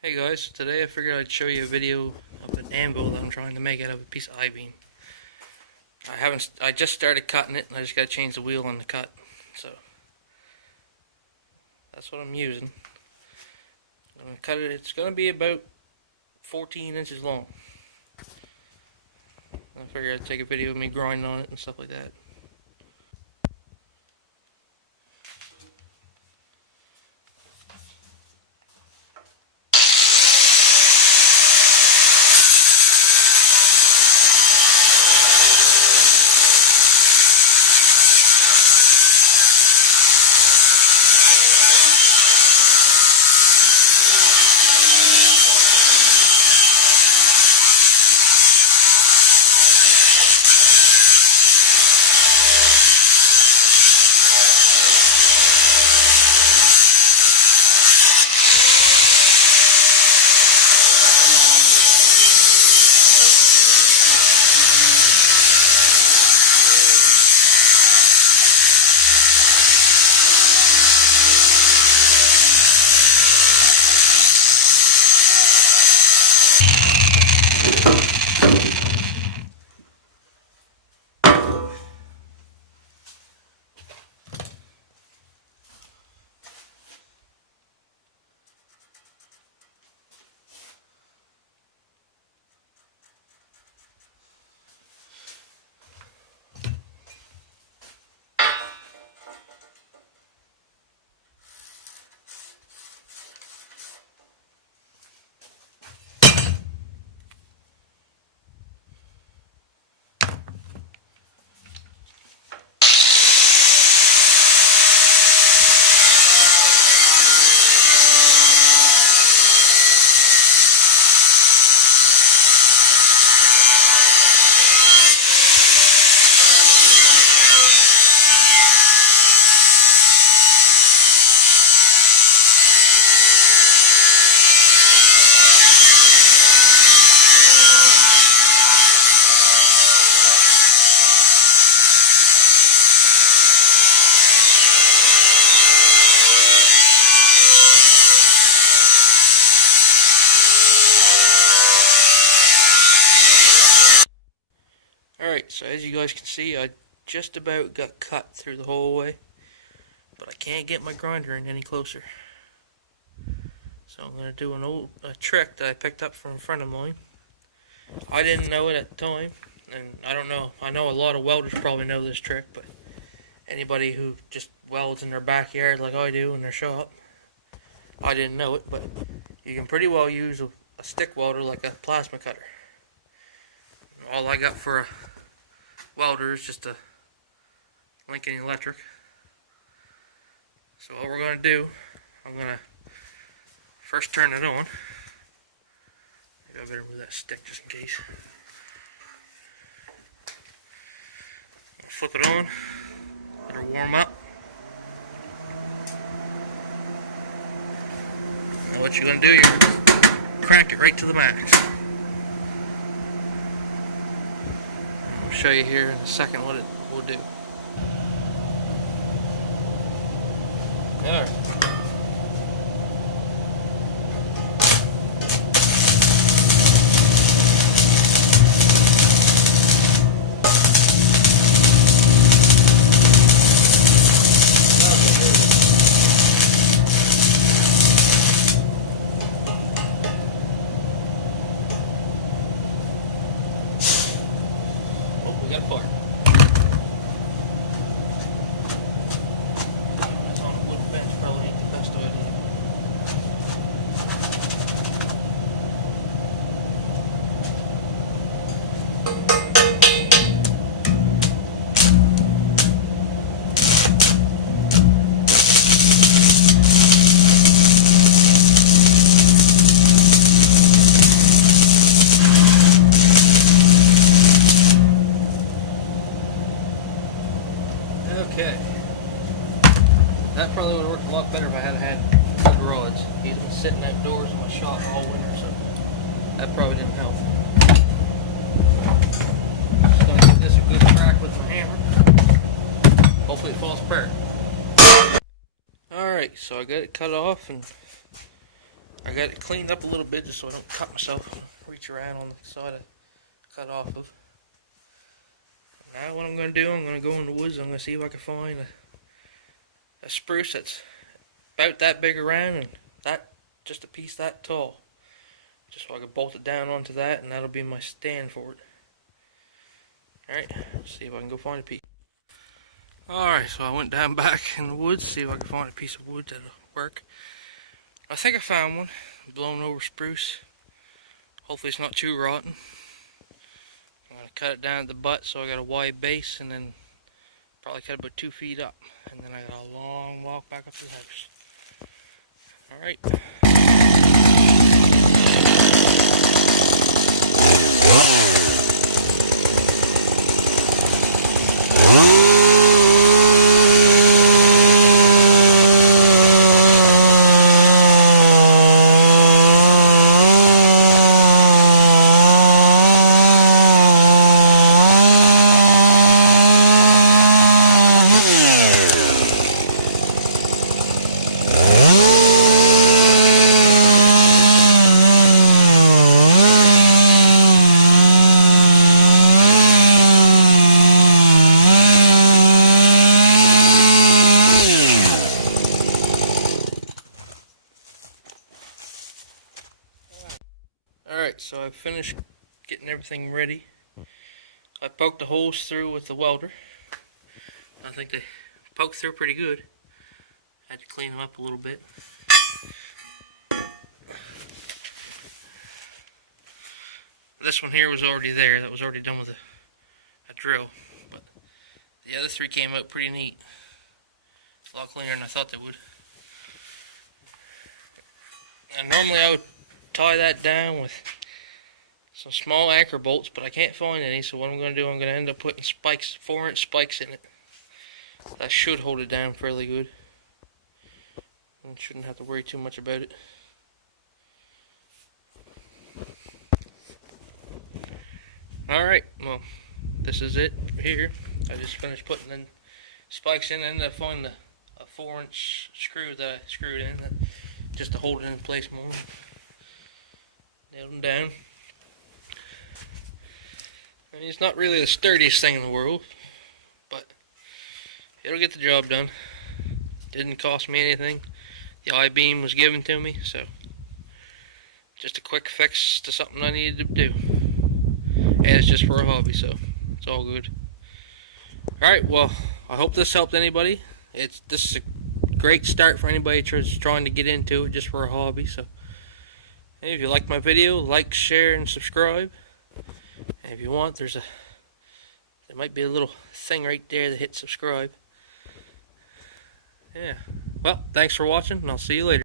Hey guys, today I figured I'd show you a video of an anvil that I'm trying to make out of a piece of I-beam. I just started cutting it and I just gotta change the wheel on the cut. So that's what I'm using. I'm gonna cut it. It's gonna be about 14 inches long. I figured I'd take a video of me grinding on it and stuff like that. Alright, so as you guys can see, I just about got cut through the whole way, but I can't get my grinder in any closer. So I'm going to do a trick that I picked up from a friend of mine. I didn't know it at the time, and I don't know. I know a lot of welders probably know this trick, but anybody who just welds in their backyard like I do in their shop, I didn't know it, but you can pretty well use a stick welder like a plasma cutter. All I got for a welder is just a Lincoln Electric. So what we're going to do, I'm going to first turn it on. Maybe I better move that stick just in case. Flip it on, let her warm up. Now what you're going to do, you're crank it right to the max. I'll show you here in a second what it will do. Alright. We got a part. That's on a wooden bench, probably ain't the best idea. Okay. That probably would have worked a lot better if I had good rods. He's been sitting outdoors in my shop all winter, so that probably didn't help. Just gonna give this a good crack with my hammer. Hopefully it falls apart. Alright, so I got it cut off and I got it cleaned up a little bit just so I don't cut myself and reach around on the side I cut off of. Now what I'm going to do, I'm going to go in the woods. I'm going to see if I can find a spruce that's about that big around and that just a piece that tall. Just so I can bolt it down onto that, and that'll be my stand for it. Alright, see if I can go find a piece. Alright, so I went down back in the woods to see if I can find a piece of wood that'll work. I think I found one, blown over spruce. Hopefully it's not too rotten. I'm going to cut it down at the butt so I got a wide base, and then probably cut about 2 feet up. And then I got a long walk back up to the house. Alright. Alright, so I've finished getting everything ready. I poked the holes through with the welder. I think they poked through pretty good. Had to clean them up a little bit. This one here was already there. That was already done with a drill. But the other 3 came out pretty neat. It's a lot cleaner than I thought they would. And normally I would tie that down with some small anchor bolts, but I can't find any, so what I'm going to do, I'm going to end up putting spikes, 4-inch spikes in it. That should hold it down fairly good. And shouldn't have to worry too much about it. Alright, well, this is it here. I just finished putting in spikes in, and I found a 4-inch screw that I screwed in just to hold it in place more. Nailed them down. I mean, it's not really the sturdiest thing in the world, but it'll get the job done. Didn't cost me anything. The I-beam was given to me, so just a quick fix to something I needed to do. And it's just for a hobby, so it's all good. Alright, well, I hope this helped anybody. This is a great start for anybody trying to get into it just for a hobby, so hey, if you like my video, like, share, and subscribe. And if you want, there might be a little thing right there that hits subscribe. Yeah. Well, thanks for watching, and I'll see you later.